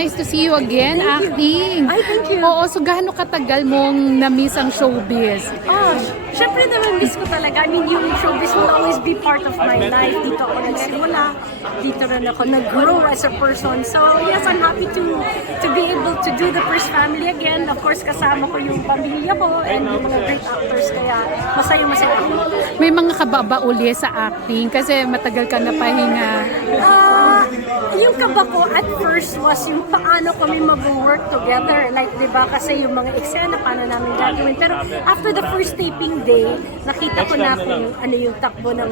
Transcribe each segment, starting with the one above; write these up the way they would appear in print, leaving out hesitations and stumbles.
nice to see you again acting. Ay, thank you. Oo, so gaano katagal mong na-miss ang showbiz? Syempre naman miss ko talaga. I mean, yung showbiz will always be part of my life. Dito ako nagsimula. Dito rin ako nag-grow as a person. So, yes, I'm happy to be able to do the First Family again. Of course, kasama ko yung pamilya ko and yung mga great actors. Kaya, masaya-masaya ako. May mga kababa uli sa acting kasi matagal ka na pahinga. Yung kaba ko at first was yung paano kami mag-work together. Like, di ba, kasi yung mga eksena, paano namin gagawin. Pero after the first taping day, nakita ko na kung ano yung takbo ng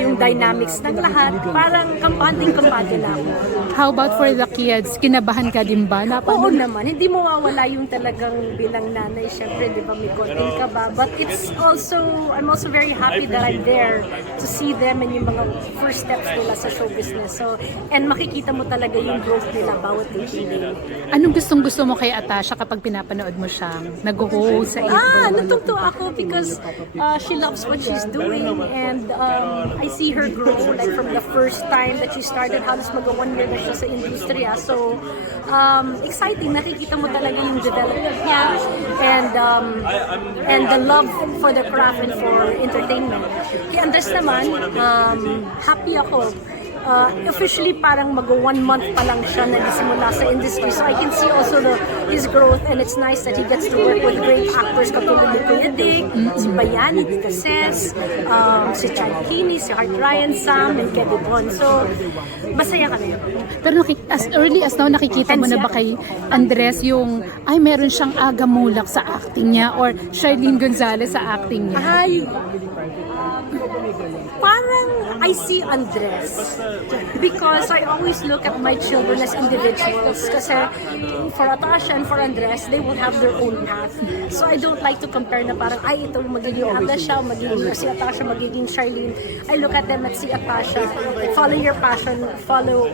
yung dynamics ng lahat. Parang kampante na ako. How about for the kids? Kinabahan ka din ba? Oo naman, hindi mawawala yung talagang bilang nanay. Siyempre, di ba, may konting kaba. But it's also, I'm also very happy that I'm there to see them and yung mga first steps nila sa show business. So, and makikita mo talaga yung growth nila bawat day. Anong gustong-gusto mo kay Atasha kapag pinapanood mo siya? Nag-host sa Natutuwa ako because she loves what she's doing and I see her grow like from the first time that she started, halos mag-1 year na siya sa industriya. So, exciting. Nakikita mo talaga yung development niya and the love for the craft and for entertainment. Kaya Andres naman, happy ako. Officially parang mag-1 month pa lang siya nagsimula sa industry. So I can see also his growth and it's nice that he gets to work with great actors katulad ni Kuya Dick, si Bayani, Tita Ses, si Chad Kini, si Hart Ryan, Sam, and Kevin Bon. So, masaya kami. Pero as early as now, nakikita mo na ba kay Andres yung, ay meron siyang agamulak sa acting niya or Charlene Gonzalez sa acting niya? Ay, parang I see Andres because I always look at my children as individuals kasi for Atasha and for Andres, they will have their own path. So I don't like to compare na parang, ay, ito magiging Atasha, magiging si Atasha, magiging Charlene. I look at them at si Atasha, follow your passion, follow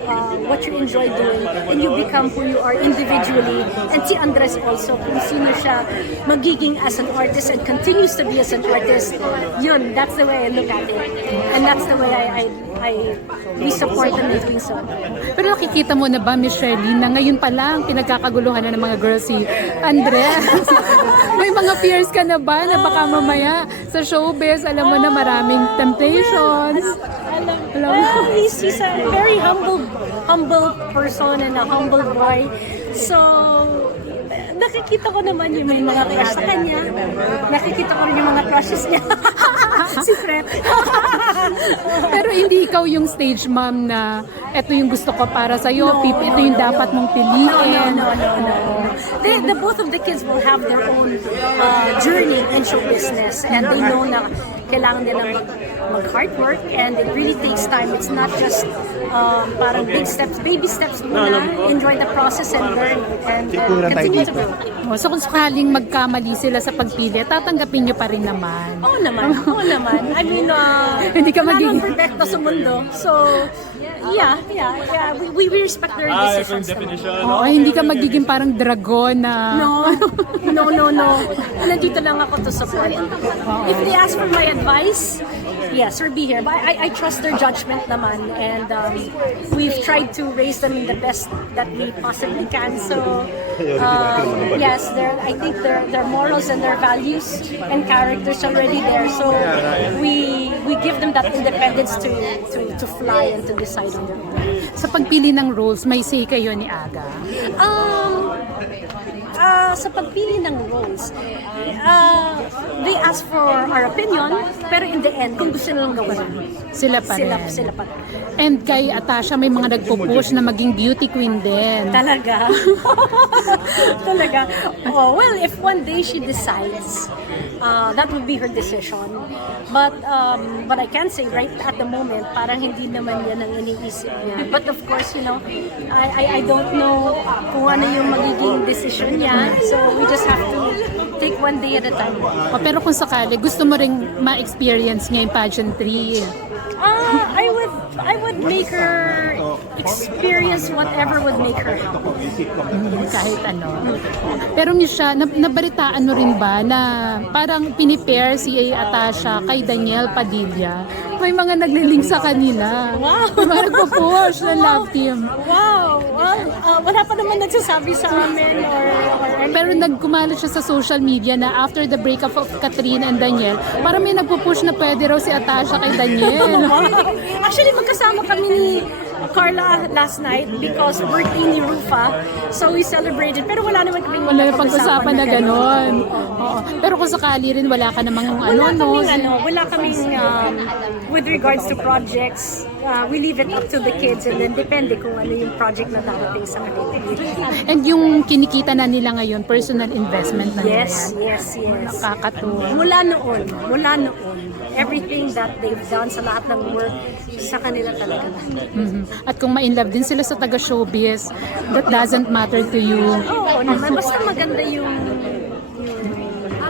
what you enjoy doing, and you become who you are individually. And si Andres also, kung sino siya magiging as an artist and continues to be as an artist, yun, that's the way I look at it. And that's the way we support them in doing so. Pero nakikita mo na ba, Miss Charlene, na ngayon pa lang pinagkakaguluhan na ng mga girls si Andres? May mga fears ka na ba na baka mamaya sa showbiz, alam mo na maraming temptations? He's a very humble person and a humble boy. So, nakikita ko naman yung may mga crush sa kanya. Nakikita ko rin yung mga crushes niya. Si Fred. Pero hindi ikaw yung stage mom na ito yung gusto ko para sa'yo, ito yung dapat mong piliin. No. The both of the kids will have their own journey in show business and they know na kailangan nila mag-hard work and it really takes time. It's not just parang big steps, baby steps muna. Enjoy the process and learn and continue to grow. So kung sakaling magkamali sila sa pagpili, tatanggapin nyo pa rin naman. Oo naman. I mean, Hindi ka wala magiging- namang perfecto sa mundo. So, yeah. We respect their decisions naman. Oo, hindi ka magiging parang dragon na... No. Nandito lang ako to support. If they ask for my advice, yes, or be here. But I trust their judgment naman. And we've tried to raise them in the best that we possibly can. So, yes, I think their morals and their values and characters already there. So, we give them that independence to fly and to decide on their own. Sa pagpili ng roles, may say kayo ni Aga. Sa pagpili ng roles, they ask for our opinion, pero in the end, kung gusto nilang gawin, Sila pa rin. sila pa rin. And kay Atasha, may mga nagpo-push na maging beauty queen din. Talaga? Talaga? Oh, well, if one day she decides, that would be her decision. But I can say right at the moment, parang hindi naman yan ang iniisip niya. But of course, I don't know kung ano yung magiging decision niya. So we just have to take one day at a time. O, pero kung sakali, gusto mo ring ma-experience niya yung pageantry. I would I would make her experience whatever would make her happy. Kahit ano. Pero Misha, nabalitaan mo rin ba na parang pinipair si Atasha kay Daniel Padilla? May mga naglilink sa kanila. Wow! May mga nagpo-push ng love team. Wow! Well, wala pa naman nagsasabi sa amin or anything. Pero nagkumalat siya sa social media na after the breakup of Catherine and Daniel, parang may nagpo-push na pwede raw si Atasha kay Daniel. Actually, magkasama kami ni Carla last night because birthday ni Rufa. So we celebrated. Pero wala naman kami Wala na pag-usapan na gano'n. Oo. Pero kung sakali rin, wala ka namang wala kaming with regards to projects, we leave it up to the kids and then depende kung ano yung project na darating sa kanila. And yung kinikita na nila ngayon, personal investment na nila. Yes. Nakakatuwa. Mula noon, everything that they've done sa lahat ng work, sa kanila talaga. At kung ma-inlove din sila sa taga-showbiz, that doesn't matter to you. Oo naman, basta maganda yung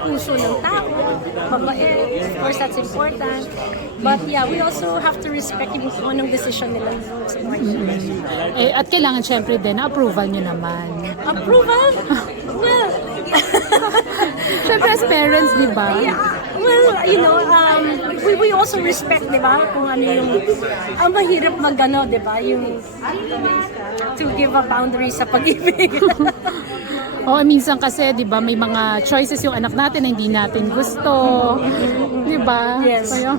puso ng tao, babae, of course that's important. But yeah, we also have to respect yung kung anong decision nila sa partner. At kailangan syempre din, approval nyo naman. Approval? Well, Syempre as parents, di ba? yeah. Well, you know, we also respect, di ba? Kung ano yung, ang mahirap magano, di ba? Yung to give a boundary sa pag-ibig. Oo, minsan kasi, di ba, may mga choices yung anak natin na hindi natin gusto. Di ba? Yes. Kaya,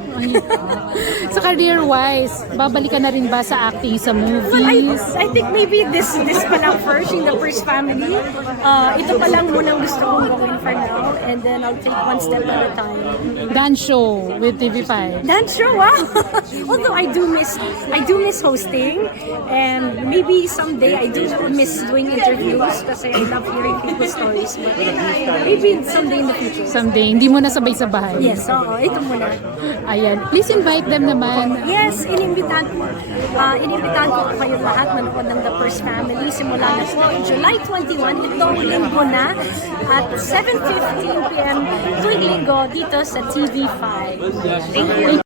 sa career-wise, babalikan na rin ba sa acting sa Well, movies? I think maybe this pa lang first, in the first family. Ito pa lang muna gusto kong gawin for now. And then I'll take one step at a time. Dance show with TV5. Dance show, wow! Although I do miss hosting. And maybe someday I do miss doing interviews kasi I love hearing people's stories. But maybe someday in the future. Someday, hindi mo na sabay-sabay. Yes, oo. Ito muna. Ayan. Please invite them naman. Yes, inimbitahan ko kayo lahat manood ng The First Family. Simula na po July 21, itong linggo na at 7:15 p.m. tuwing linggo dito sa TV5. Thank you.